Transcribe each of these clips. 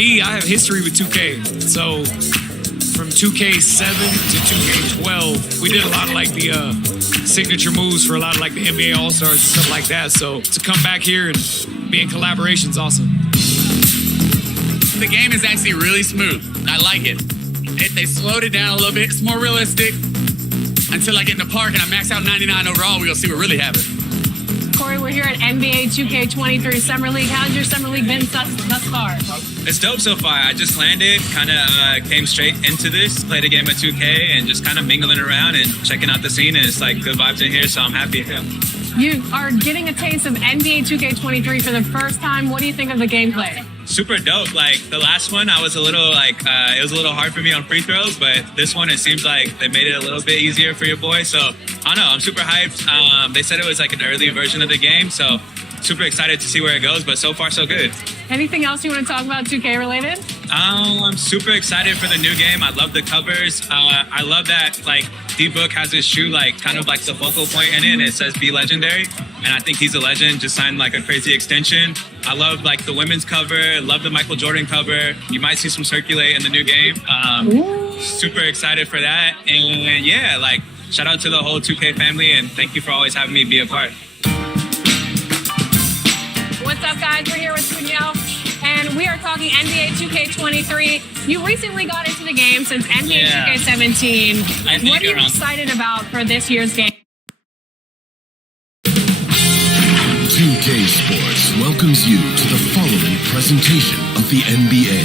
Me, I have history with 2K. So from 2K7 to 2K12, we did a lot of like the signature moves for a lot of like the NBA All-Stars and stuff like that. So to come back here and be in collaboration is awesome. The game is actually really smooth. I like it. They slowed it down a little bit. It's more realistic. Until I get in the park and I max out 99 overall, we're going to see what really happens. Corey, we're here at NBA 2K23 Summer League. How's your Summer League been thus far? It's dope so far. I just landed, kind of came straight into this, played a game of 2K, and just kind of mingling around and checking out the scene. And it's like good vibes in here, so I'm happy. You are getting a taste of NBA 2K23 for the first time. What do you think of the gameplay? Super dope. Like the last one, I was a little it was a little hard for me on free throws, but this one, it seems like they made it a little bit easier for your boy. So I don't know, I'm super hyped. They said it was like an early version of the game, so super excited to see where it goes, but so far so good. Anything else you want to talk about 2K related? I'm super excited for the new game. I love the covers. I love that like D-Book has his shoe like kind of like the focal point in it, and it says "Be Legendary," and I think he's a legend. Just signed like a crazy extension. I love like the women's cover. Love the Michael Jordan cover. You might see some circulate in the new game. Super excited for that, and yeah, like shout out to the whole 2K family, and thank you for always having me be a part. What's up, guys? We're here with Kunio, and we are talking NBA 2K23. You recently got into the game since NBA 2K17. What are you excited about for this year's game? 2K Sports welcomes you to the following presentation of the NBA.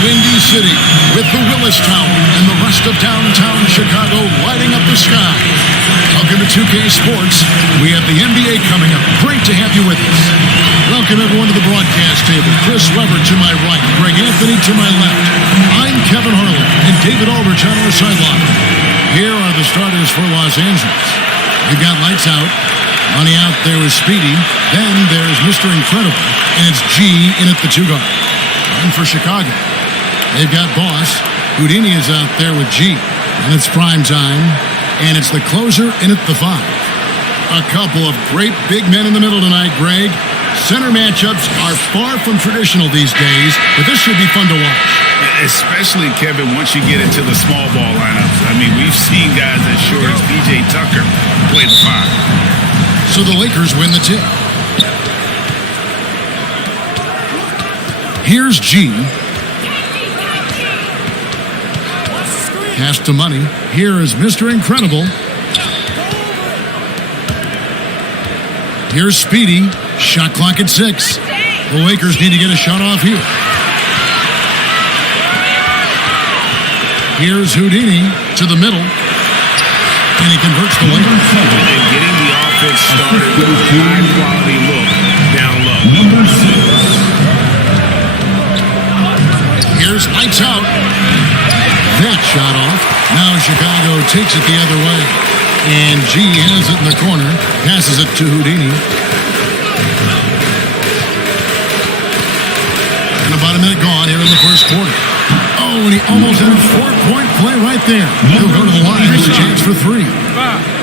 Windy City, with the Willis Tower and the rest of downtown Chicago lighting up the sky. Welcome to 2K Sports. We have the NBA coming up. Great to have you with us. Welcome everyone to the broadcast table. Chris Webber to my right, Greg Anthony to my left. I'm Kevin Harlan and David Aldridge on our sideline. Here are the starters for Los Angeles. We've got lights out. Money out there is Speedy. Then there's Mr. Incredible, and it's G in at the two guard. And for Chicago, they've got Boss. Houdini is out there with G. And it's prime time. And it's the closer in at the 5. A couple of great big men in the middle tonight, Greg. Center matchups are far from traditional these days, but this should be fun to watch. Especially, Kevin, once you get into the small ball lineups. I mean, we've seen guys as short as PJ Tucker play the 5. So the Lakers win the tip. Here's G. Pass to Money. Here is Mr. Incredible. Here's Speedy. Shot clock at 6. The Lakers need to get a shot off here. Here's Houdini to the middle. And he converts the Lakers. And getting the offense started with a high-quality look down low. Number 6. Here's lights out. That shot off. Now Chicago takes it the other way. And G has it in the corner. Passes it to Houdini. And about a minute gone here in the first quarter. Oh, and he almost had a 4-point play right there. He'll go to the line. It's a chance for 3.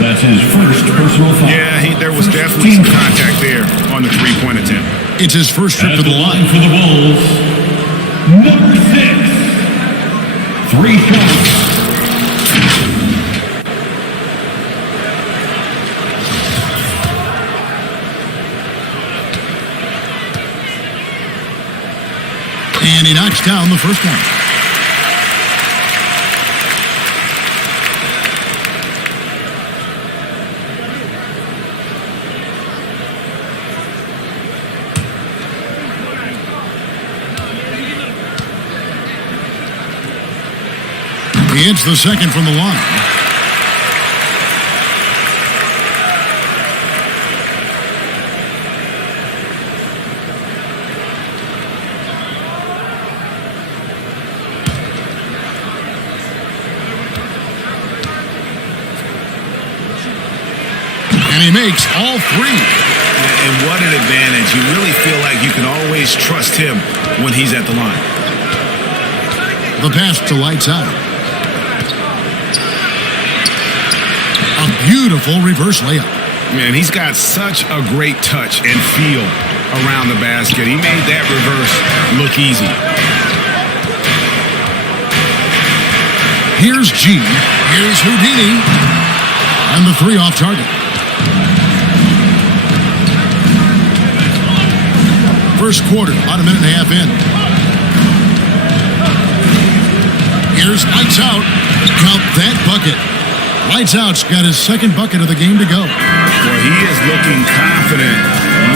That's his first personal foul. Yeah, there was definitely some contact there on the 3-point attempt. It's his first trip to the line. For the Bulls, number 6. 3 shots. And he knocks down the first one. He hits the second from the line. And he makes all 3. And what an advantage. You really feel like you can always trust him when he's at the line. The pass to lights out. A beautiful reverse layup. Man, he's got such a great touch and feel around the basket. He made that reverse look easy. Here's G. Here's Houdini. And the three off target. First quarter, about a minute and a half in. Here's Lights Out. Count that bucket. Lights Out's got his second bucket of the game to go. Well, he is looking confident.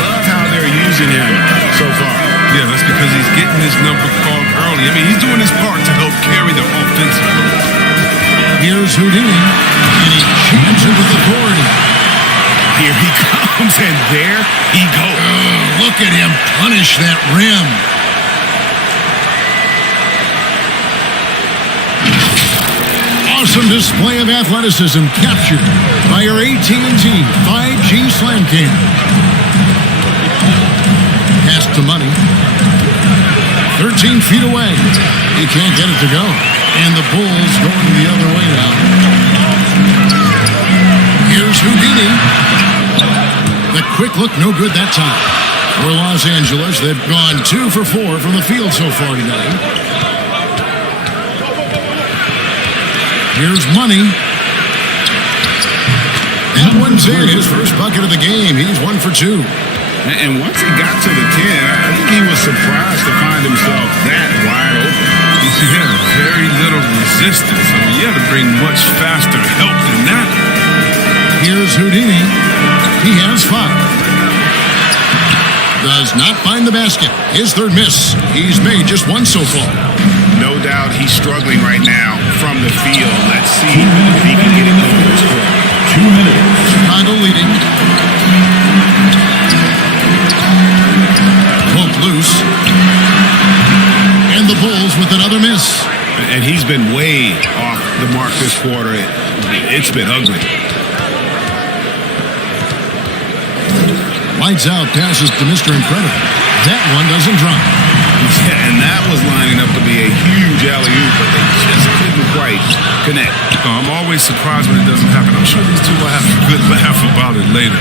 Love how they're using him so far. Yeah, that's because he's getting his number called early. I mean, he's doing his part to help carry the offensive load. Here's Houdini, and he jams it with authority. Here he comes, and there he goes. Oh, look at him punish that rim. Awesome display of athleticism captured by your AT&T 5G Slam Cam. Pass to Money. 13 feet away. He can't get it to go. And the Bulls going the other way now. Here's Houdini. The quick look, no good that time. For Los Angeles, they've gone 2 for 4 from the field so far tonight. Here's Money. That one's in. His first bucket of the game. He's 1 for 2. And once he got to the 10, I think he was surprised to find himself that wide open. He had very little resistance. I mean, you had to bring much faster help than that. Here's Houdini. He has 5. Does not find the basket. His third miss. He's made just 1 so far. No doubt he's struggling right now from the field. Let's see if he can get it moving to score. 2 minutes. Chicago leading. Poke loose. And the Bulls with another miss. And he's been way off the mark this quarter. It's been ugly. Lights Out passes to Mr. Incredible. That one doesn't drop. And that was lining up to be a huge alley-oop, but they just couldn't quite connect. I'm always surprised when it doesn't happen. I'm sure these two will have a good laugh about it later.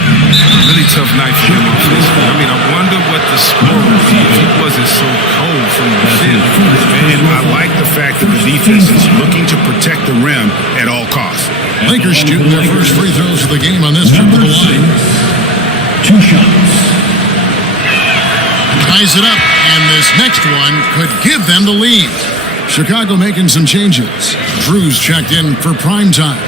Really tough night for him offensively. I mean, I wonder what the score would be if he wasn't so cold from the field. And I like the fact that the defense is looking to protect the rim at all costs. Lakers shooting their first free throws of the game on this trip to the line. 2 shots. Ties it up, and this next one could give them the lead. Chicago making some changes. Drew's checked in for prime time.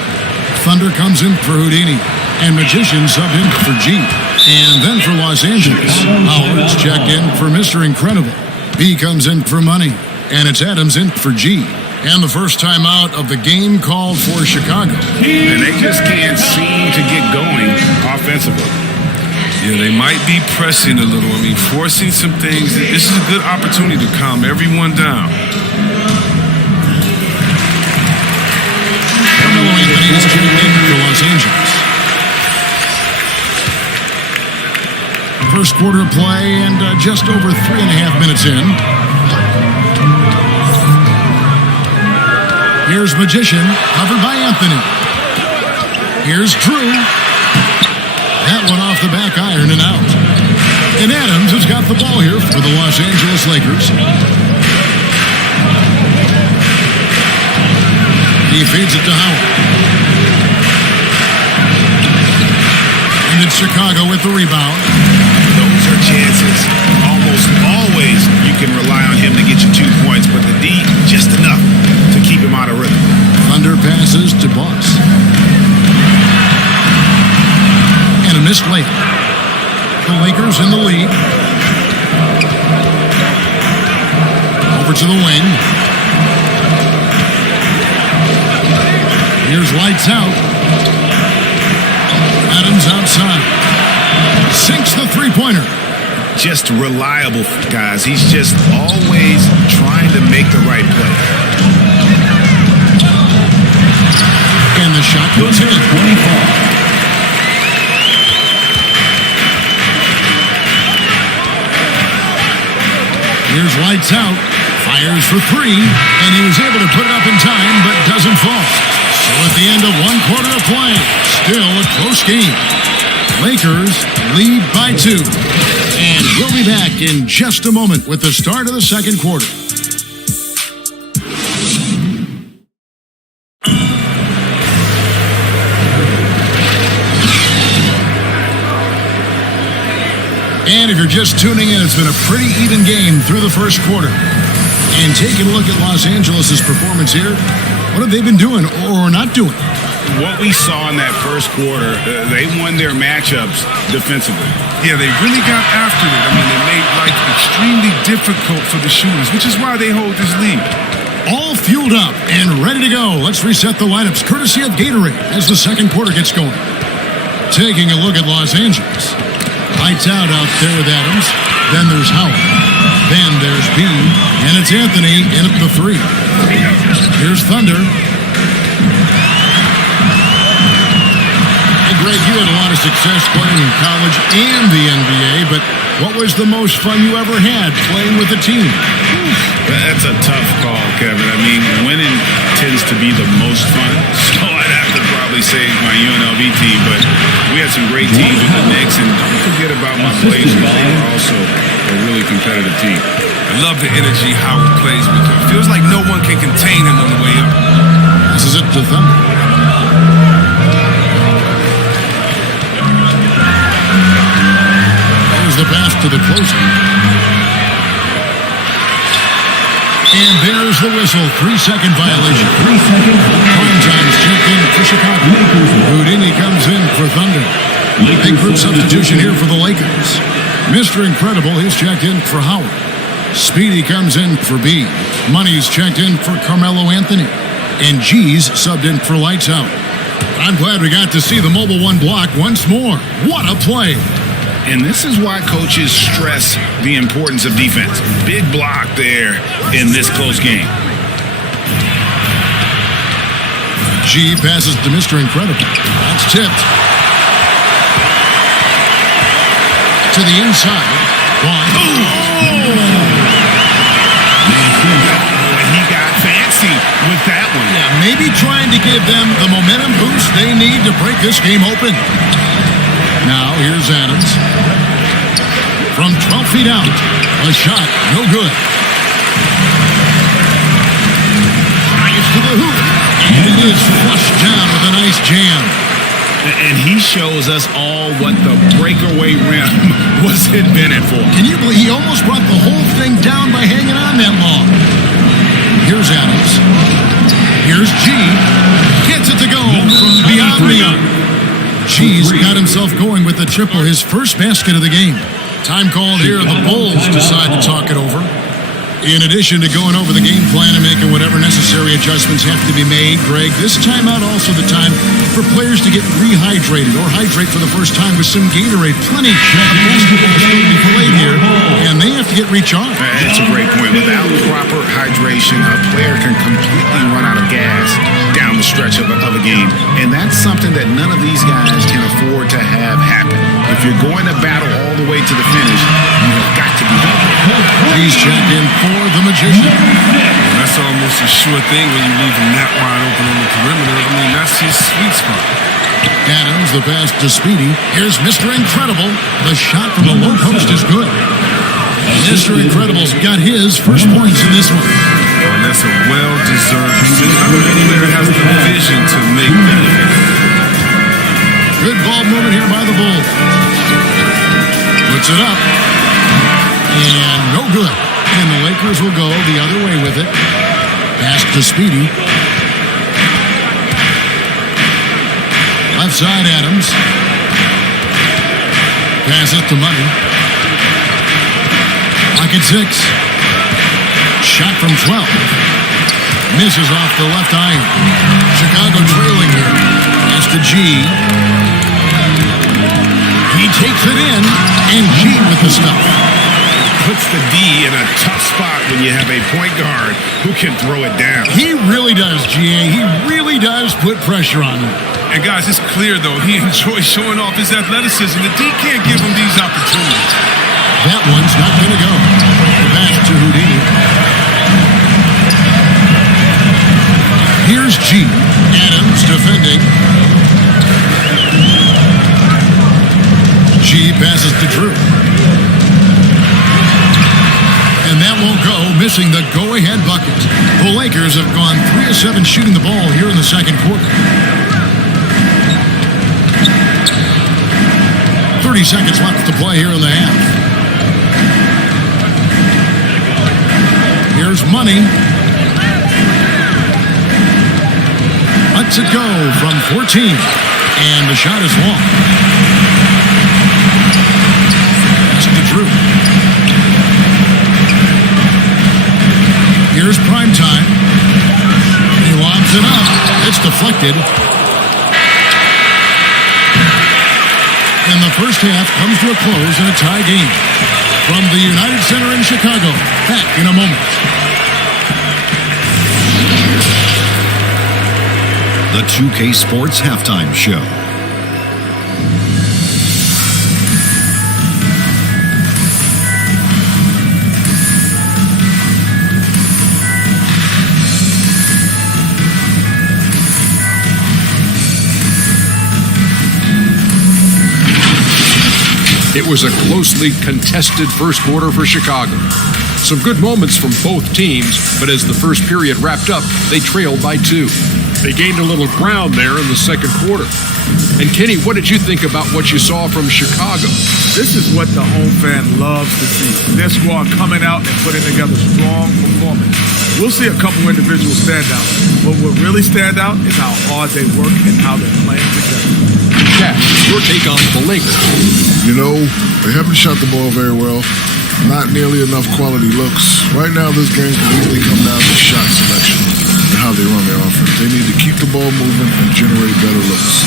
Thunder comes in for Houdini, and Magician subbed in for G. And then for Los Angeles, Howard's checked in for Mr. Incredible. B comes in for Money, and it's Adams in for G. And the first time out of the game called for Chicago. And they just can't seem to get going offensively. Yeah, they might be pressing a little. I mean, forcing some things. This is a good opportunity to calm everyone down. Carmelo Anthony is checking in for Los Angeles. First quarter play and just over 3.5 minutes in. Here's Magician, covered by Anthony. Here's Drew. That one off the back iron and out. And Adams has got the ball here for the Los Angeles Lakers. He feeds it to Howard. And it's Chicago with the rebound. Those are chances. Almost always you can rely on him to get you 2 points, but the D, just enough to keep him out of rhythm. Thunder passes to Boss. And a missed layup. The Lakers in the lead. Over to the wing. Here's Lights Out. Adams outside. Sinks the three-pointer. Just reliable, guys. He's just always trying to make the right play. And the shot goes in. 24. Here's Lights Out. Fires for 3. And he was able to put it up in time, but doesn't fall. So at the end of one quarter of play, still a close game. Lakers lead by 2. And we'll be back in just a moment with the start of the second quarter. And if you're just tuning in, it's been a pretty even game through the first quarter. And taking a look at Los Angeles' performance here, what have they been doing or not doing? What we saw in that first quarter, they won their matchups defensively. Yeah, they really got after it. I mean, they made life extremely difficult for the shooters, which is why they hold this lead. All fueled up and ready to go. Let's reset the lineups courtesy of Gatorade as the second quarter gets going. Taking a look at Los Angeles. Lights out there with Adams. Then there's Howard. Then there's Bean. And it's Anthony in at the 3. Here's Thunder. Hey, Greg, you had a lot of success playing in college and the NBA, but what was the most fun you ever had playing with a team? That's a tough call, Kevin. I mean, winning tends to be the most fun. So I'd have to probably say my UNLV team, but we had some great teams with the Knicks, and don't forget about my Blazers. They were also a really competitive team. I love the energy Howard plays with. It feels like no one can contain him on the way up. This is it to Thunder. There's the pass to the closer. And there's the whistle. 3-second violation. 3 seconds. Prime time's checked in for Chicago. Houdini comes in for Thunder. Big group substitution here for the Lakers. Mr. Incredible is checked in for Howard. Speedy comes in for B. Money's checked in for Carmelo Anthony. And G's subbed in for Lights Out. I'm glad we got to see the Mobile One block once more. What a play. And this is why coaches stress the importance of defense. Big block there in this close game. G passes to Mr. Incredible. That's tipped. To the inside. And he got fancy with that one. Yeah, maybe trying to give them the momentum boost they need to break this game open. Now, here's Adams. From 12 feet out. A shot, no good. Drives to the hoop. And it is flushed down with a nice jam. And he shows us all what the breakaway rim was invented for. Can you believe he almost brought the whole thing down by hanging on that long? Here's Adams. Here's G. Gets it to go from beyond the arc. G's got himself going with the triple, his first basket of the game. Time called here. The Bulls decide to talk it over. In addition to going over the game plan and making whatever necessary adjustments have to be made, Greg, this timeout also the time for players to get rehydrated or hydrate for the first time with some Gatorade. Plenty of basketball to be played here, and they have to get recharged. That's a great point. Without proper hydration, a player can completely run out of gas down the stretch of a game, and that's something that none of these guys can afford to have happen. If you're going to battle all the way to the finish, you have got to be hydrated. He's checked in for the Magician. That's almost a sure thing when you leave him that wide open on the perimeter. I mean, that's his sweet spot. Adams, the pass to Speedy. Here's Mr. Incredible. The shot from the low post is good. Mr. Incredible's got his first points in this one. Oh, and that's a well-deserved assist. I think the player has the vision to make that. Good ball movement here by the Bulls. Puts it up. And no good. And the Lakers will go the other way with it. Pass to Speedy. Left side, Adams. Pass it to Money. Pocket 6. Shot from 12. Misses off the left iron. Chicago trailing here. Pass to G. He takes it in, and G with the stuff. Puts the D in a tough spot when you have a point guard who can throw it down. He really does, GA. He really does put pressure on him. And guys, it's clear though, he enjoys showing off his athleticism. The D can't give him these opportunities. That one's not going to go. The pass to Houdini. Here's G. Adams defending. G passes to Drew. And that won't go, missing the go-ahead bucket. The Lakers have gone 3 of 7 shooting the ball here in the second quarter. 30 seconds left to play here in the half. Here's Money. Lets it go from 14. And the shot is long. Pass to Drew. Here's Primetime. He lobs it up. It's deflected. And the first half comes to a close in a tie game. From the United Center in Chicago. Back in a moment. The 2K Sports Halftime Show. It was a closely contested first quarter for Chicago. Some good moments from both teams, but as the first period wrapped up, they trailed by 2. They gained a little ground there in the second quarter. And Kenny, what did you think about what you saw from Chicago? This is what the home fan loves to see. Their squad coming out and putting together strong performance. We'll see a couple individual standouts, but what really stand out is how hard they work and how they're playing together. Jack, your take on the Lakers. You know, they haven't shot the ball very well. Not nearly enough quality looks. Right now, this game can easily come down to shot selection and how they run their offense. They need to keep the ball moving and generate better looks.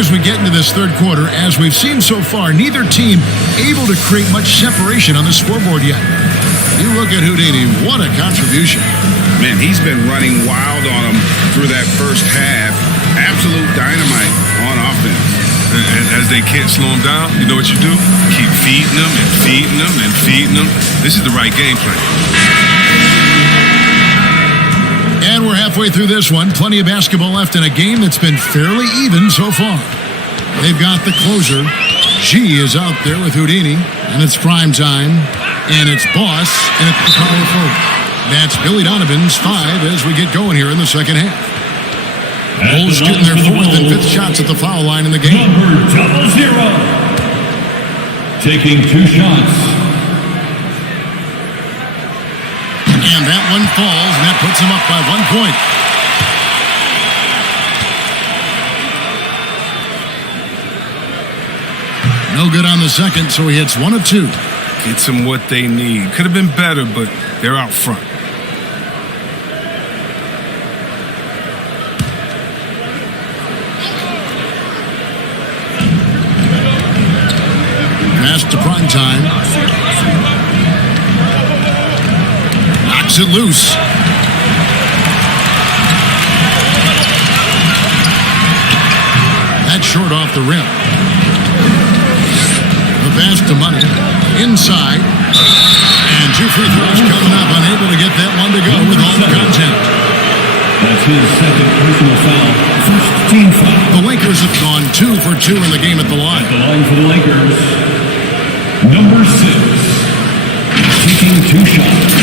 As we get into this third quarter, as we've seen so far, neither team able to create much separation on the scoreboard yet. You look at Houdini, what a contribution. Man, he's been running wild on them through that first half. Absolute dynamite on offense. And as they can't slow him down, you know what you do? Keep feeding them and feeding them and feeding them. This is the right game plan. And we're halfway through this one. Plenty of basketball left in a game that's been fairly even so far. They've got the closer. G is out there with Houdini. And it's Primetime. And it's Boss. And it's the power forward. That's Billy Donovan's 5 as we get going here in the second half. Bulls getting their 4th and 5th shots at the foul line in the game. Number 00. Taking 2 shots. And that one falls, and that puts him up by 1 point. No good on the second, so he hits 1 of 2. Gets them what they need. Could have been better, but they're out front. Pass to Primetime. Knocks it loose. That's short off the rim. The pass to Money. Inside. And 2 free throws coming up. Unable to get that one to go with all the content. That's his second personal foul. First team foul. The Lakers have gone 2 for 2 in the game at the line. The line for the Lakers. Number 6. Taking 2 shots.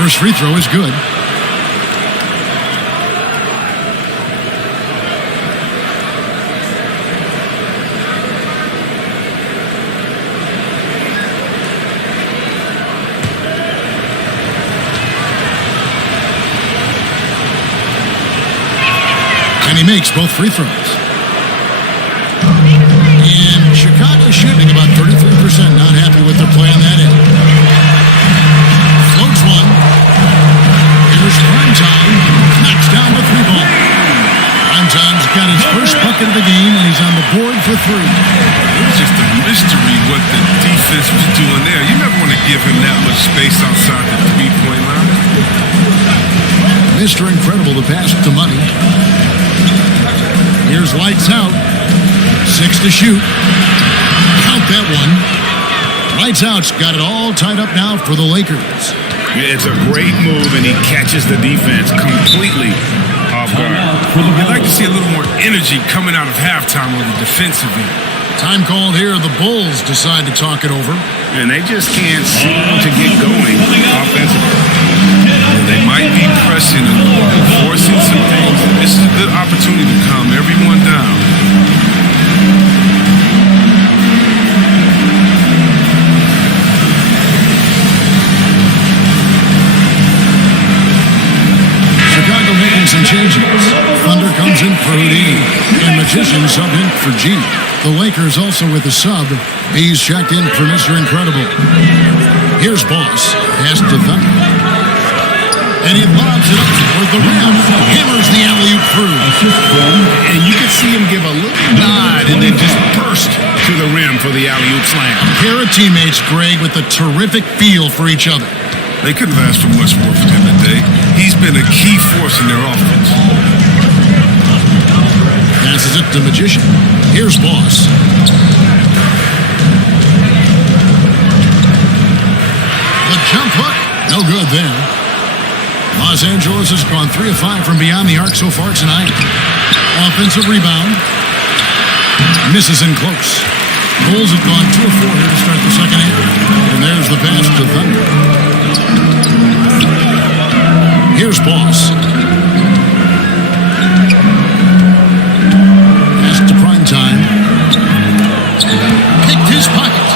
First free throw is good. And he makes both free throws. And Chicago shooting about 33%. Not happy with their play on that end. Floats one. Here's Primetime. Knocks down the 3 ball. got his first bucket of the game, and he's on the board for 3. It was just a mystery what the defense was doing there. You never want to give him that much space outside the three-point line. Mr. Incredible to pass to Money. Here's lights out. 6 to shoot. Count that one. Lights out's got it all tied up now for the Lakers. It's a great move, and he catches the defense completely off guard. I'd like to see a little more energy coming out of halftime on the defensive end. Time called here. The Bulls decide to talk it over. And they just can't seem to get going offensively. They might be pressing a little, forcing some things. This is a good opportunity to calm everyone down. Chicago making some changes. Thunder comes in for Houdini, and Magician sub in for G. The Lakers also with a sub. B's checked in for Mr. Incredible. Here's Boss. Pass to Thunder. And he lobs it up toward the rim. Hammers the alley-oop through. And you can see him give a little nod and then just burst to the rim for the alley-oop slam. Pair of teammates, Greg, with a terrific feel for each other. They couldn't have asked for much more from him today. He's been a key force in their offense. Passes it to Magician. Here's Boss. The jump hook. No good there. Los Angeles has gone 3 of 5 from beyond the arc so far tonight. Offensive rebound. Misses in close. Bulls have gone 2 of 4 here to start the second half. And there's the pass to Thunder. Here's Boss. Pass to Primetime. Picked his pocket.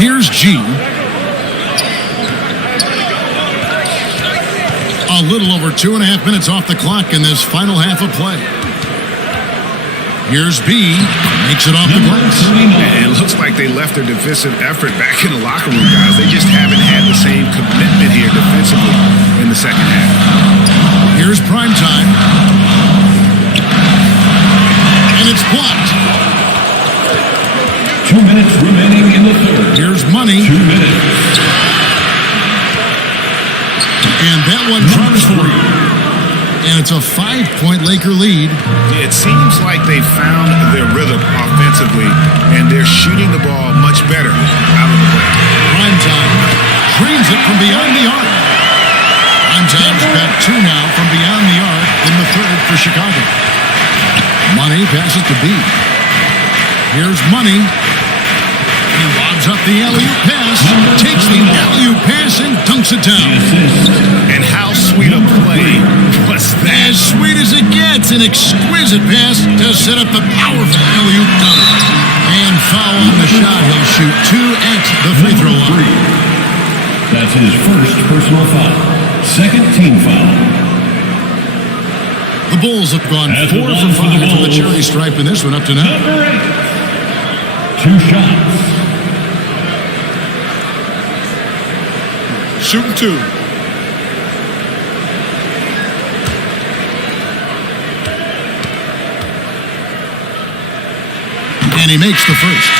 Here's G. A little over 2.5 minutes off the clock in this final half of play. Here's B. Makes it off the glass. And it looks like they left their defensive effort back in the locker room, guys. They just haven't had the same commitment here defensively in the second half. Here's Primetime. And it's blocked. 2 minutes remaining in the third. Here's Money. 2 minutes. And that one drops for you. And it's a 5-point Laker lead. It seems like they found their rhythm offensively, and they're shooting the ball much better out of the play. Primetime drains it from beyond the arc. Primetime's got 2 now from beyond the arc in the third for Chicago. Money passes to B. Here's Money. He lobs up the alley-oop pass, takes the alley-oop pass and dunks it down. And how sweet a play was that? As sweet as it gets, an exquisite pass to set up the powerful alley-oop dunk. And foul on the shot. He'll shoot 2 at the free throw line. That's his first personal foul. Second team foul. The Bulls have gone 4 for 5 from the charity stripe in this one up to now. Number 8. 2 shots. Shooting 2. And he makes the first.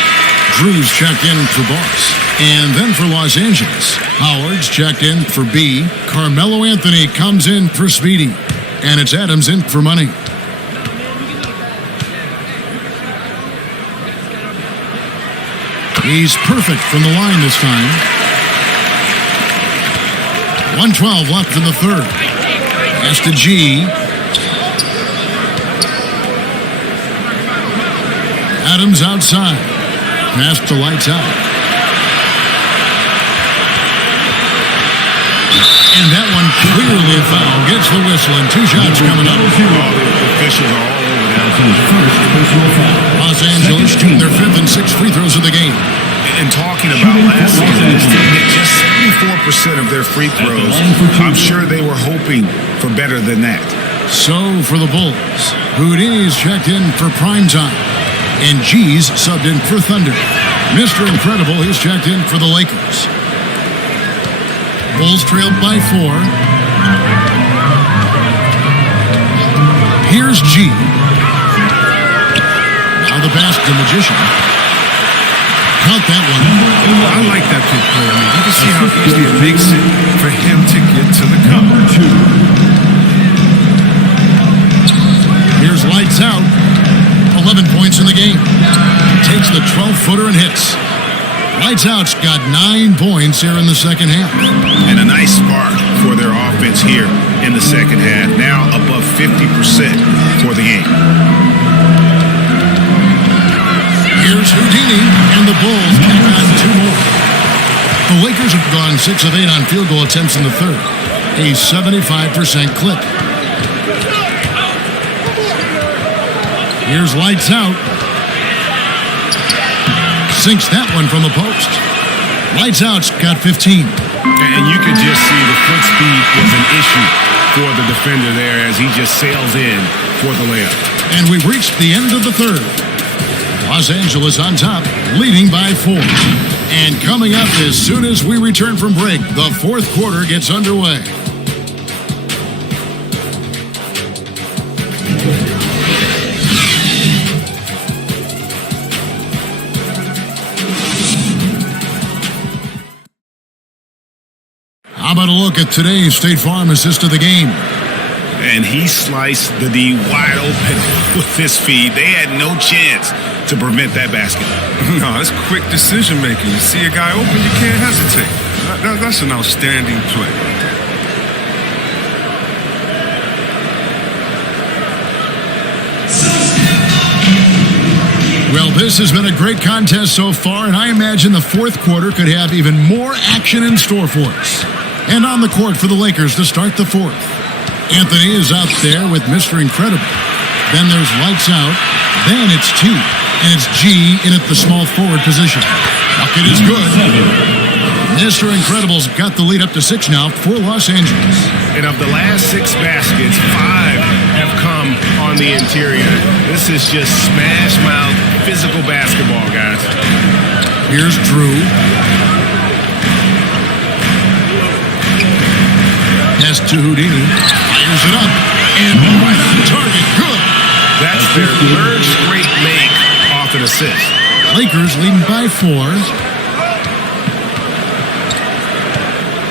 Drew's checked in for Boss. And then for Los Angeles, Howard's checked in for B. Carmelo Anthony comes in for Speedy. And it's Adams in for Money. He's perfect from the line this time. 1:12 left in the third. Pass to G. Adams outside. Pass to Lights Out. And that one clearly a foul. Gets the whistle and 2 shots coming up. The officials are all over that. His first personal foul. Los Angeles shooting their 5th and 6th free throws of the game. And talking about last season, this team hit just 74% of their free throws. I'm sure they were hoping for better than that. So for the Bulls, Houdini's checked in for Primetime. And G's subbed in for Thunder. Mr. Incredible is checked in for the Lakers. Bulls trailed by 4. Here's G. Now the pass to Magician. Caught that one. I like that big play. I mean, you can see how easy it makes it for him to get to the cover. Here's Lights Out. 11 points in the game. Takes the 12-footer and hits. Lights Out's got 9 points here in the second half. And a nice spark for their offense here in the second half. Now above 50% for the game. Here's Houdini, and the Bulls can add 2 more. The Lakers have gone 6 of 8 on field goal attempts in the third, a 75% clip. Here's Lights Out. Sinks that one from the post. Lights Out's got 15. And you could just see the foot speed was an issue for the defender there as he just sails in for the layup. And we've reached the end of the third. Los Angeles on top, leading by 4. And coming up as soon as we return from break, the fourth quarter gets underway. How about a look at today's State Farm assist of the game? And he sliced the D wide open with his feed. They had no chance to prevent that basket. No, it's quick decision making. You see a guy open, you can't hesitate. That's an outstanding play. Well, this has been a great contest so far, and I imagine the fourth quarter could have even more action in store for us. And on the court for the Lakers to start the fourth. Anthony is out there with Mr. Incredible. Then there's Lights Out. Then it's T. And it's G in at the small forward position. Bucket is good. Mr. Incredible's got the lead up to 6 now for Los Angeles. And of the last 6 baskets, 5 have come on the interior. This is just smash mouth physical basketball, guys. Here's Drew. Pass to Houdini. Fires it up. And right on target. Good. That's their third straight make off an assist. Lakers leading by 4.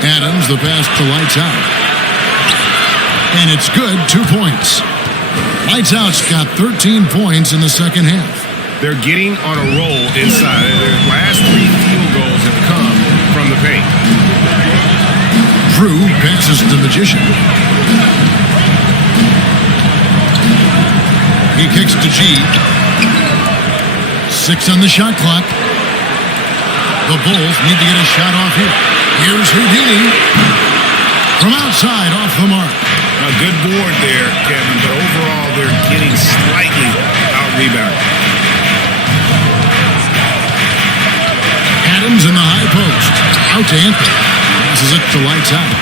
Adams, the pass to Lights Out. And it's good, 2 points. Lights Out's got 13 points in the second half. They're getting on a roll inside. Their last 3 field goals have come from the paint. Drew passes to Magician. He kicks to G. 6 on the shot clock. The Bulls need to get a shot off here. Here's Houdini. From outside, off the mark. A good board there, Kevin, but overall they're getting slightly out-rebounded. Adams in the high post. Out to Anthony. Passes it to Lights Out.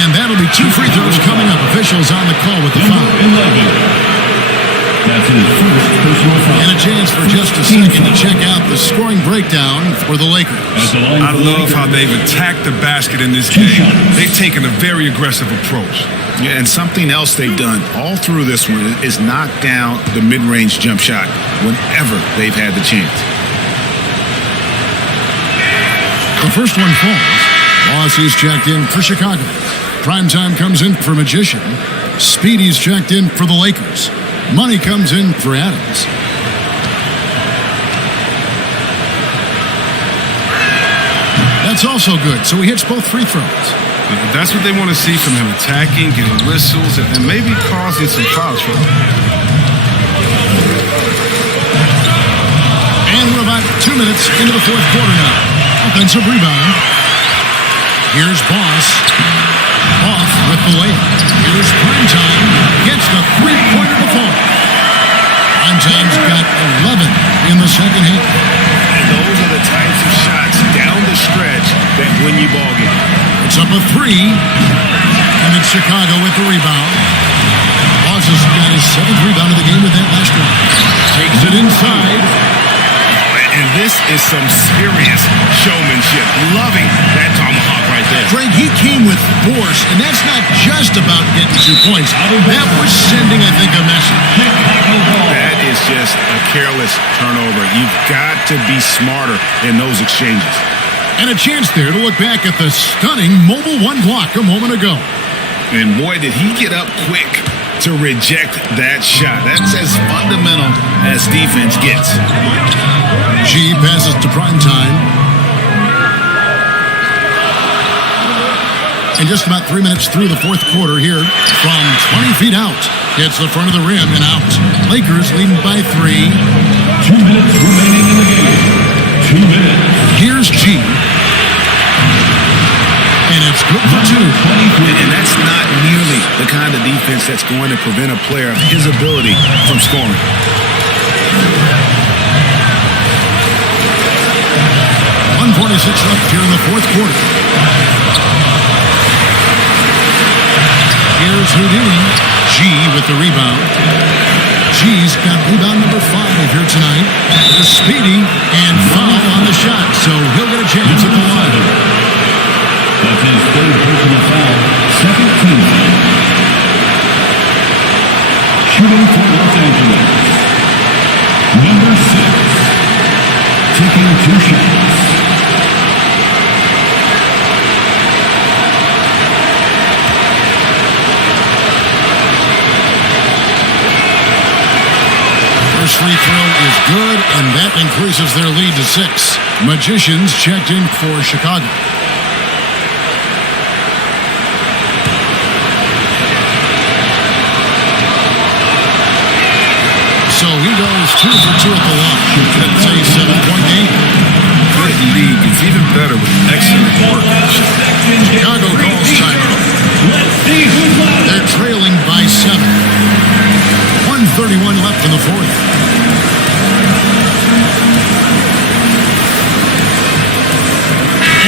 And that'll be 2 free throws coming up. Officials on the call with the foul. That's his first personal foul. And a chance for just a second to check out the scoring breakdown for the Lakers. I love how they've attacked the basket in this game. They've taken a very aggressive approach. Yeah, and something else they've done all through this one is knock down the mid-range jump shot whenever they've had the chance. The first one falls. Moss is checked in for Chicago. Primetime comes in for Magician. Speedy's checked in for the Lakers. Money comes in for Adams. That's also good, so he hits both free throws. That's what they want to see from him, attacking, getting whistles, and maybe causing some foul trouble. And we're about 2 minutes into the fourth quarter now. Offensive rebound. Here's Boss. Off with the layup. Here's Primetime. Gets the three-pointer to fall. Primetime's got 11 in the second half. And those are the types of shots down the stretch that win you ball game. It's up a 3. And it's Chicago with the rebound. Boss has got his 7th rebound of the game with that last one. Takes it inside. And this is some serious showmanship. Loving that tomahawk right there. Greg, he came with force, and that's not just about getting 2 points. That was sending, I think, a message. That is just a careless turnover. You've got to be smarter in those exchanges. And a chance there to look back at the stunning Mobile One block a moment ago. And boy, did he get up quick to reject that shot. That's as fundamental as defense gets. G passes to Primetime. And just about 3 minutes through the fourth quarter here from 20 feet out. Hits the front of the rim and out. Lakers leading by 3. 2 minutes remaining in the game. 2 minutes. Here's G. And it's good for 2. And that's not nearly the kind of defense that's going to prevent a player of his ability from scoring. 1:46 left here in the fourth quarter. Here's Houdini. G with the rebound. G's got rebound number 5 here tonight. The speedy and foul on the shot, so he'll get a chance at the line. That's his third personal foul, second team foul. Shooting for Los Angeles. Number 6. Taking 2 shots. First free throw is good, and that increases their lead to 6. Magicians checked in for Chicago. So he goes 2 for 2 at the line. That's a 7-point game. Good league. It's even better with excellent work. Chicago calls timeout. They're trailing by 7. 1:31 left in the fourth.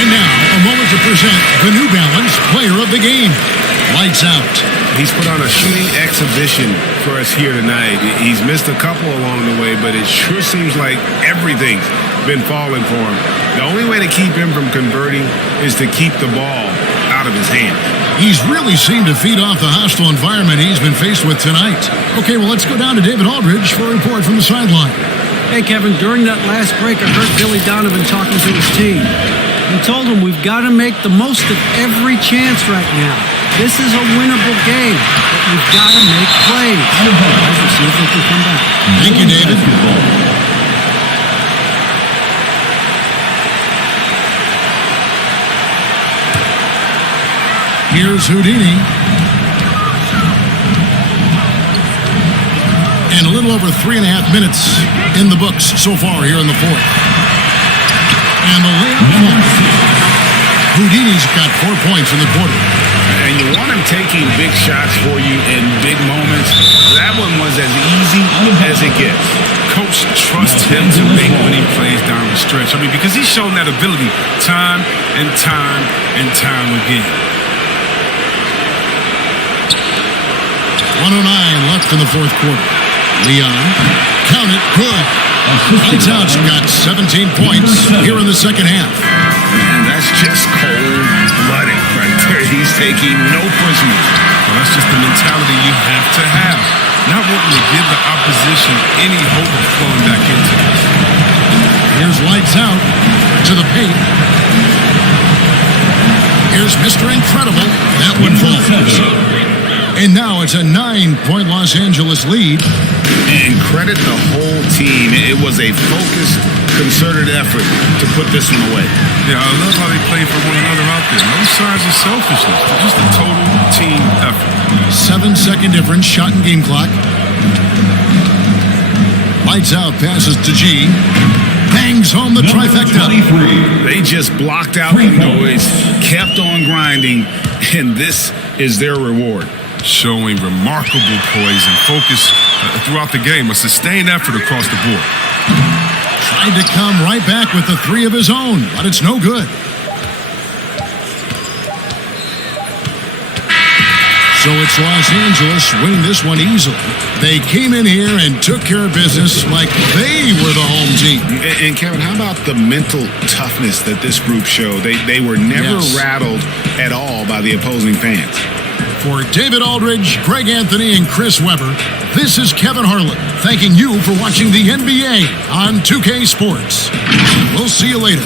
And now, a moment to present the New Balance Player of the Game. Lights out. He's put on a shooting exhibition for us here tonight. He's missed a couple along the way, but it sure seems like everything's been falling for him. The only way to keep him from converting is to keep the ball out of his hand. He's really seemed to feed off the hostile environment he's been faced with tonight. Okay, well, let's go down to David Aldridge for a report from the sideline. Hey, Kevin, during that last break, I heard Billy Donovan talking to his team. He told them we've got to make the most of every chance right now. This is a winnable game, but we've got to make plays. Let's see if they can come back. Thank you, David. Here's Houdini. And a little over 3.5 minutes in the books so far here in the fourth. And the layup. Houdini's got 4 points in the quarter. And you want him taking big shots for you in big moments. That one was as easy as it gets. Coach trusts him to make when he plays down the stretch. I mean, because he's shown that ability time and time and time again. 1:09 left in the fourth quarter. Leon, count it, good. Lights out's got 17 points here in the second half. And that's just cold-blooded right there. He's taking no prisoners. Well, that's just the mentality you have to have. Not wanting to give the opposition any hope of flowing back into this. Here's Lights out to the paint. Here's Mr. Incredible. That one falls. And now it's a 9-point Los Angeles lead. And credit the whole team. It was a focused, concerted effort to put this one away. Yeah, I love how they play for one another out there. No signs of selfishness. Just a total team effort. 7-second difference, shot and game clock. Lights out, passes to G. Bangs home the trifecta. They just blocked out the noise, kept on grinding, and this is their reward. Showing remarkable poise and focus throughout the game. A sustained effort across the board. Tried to come right back with the 3 of his own, but it's no good. So it's Los Angeles winning this one easily. They came in here and took care of business like they were the home team. And Kevin, how about the mental toughness that this group showed? They were never rattled at all by the opposing fans. For David Aldridge, Greg Anthony, and Chris Webber, this is Kevin Harlan thanking you for watching the NBA on 2K Sports. We'll see you later.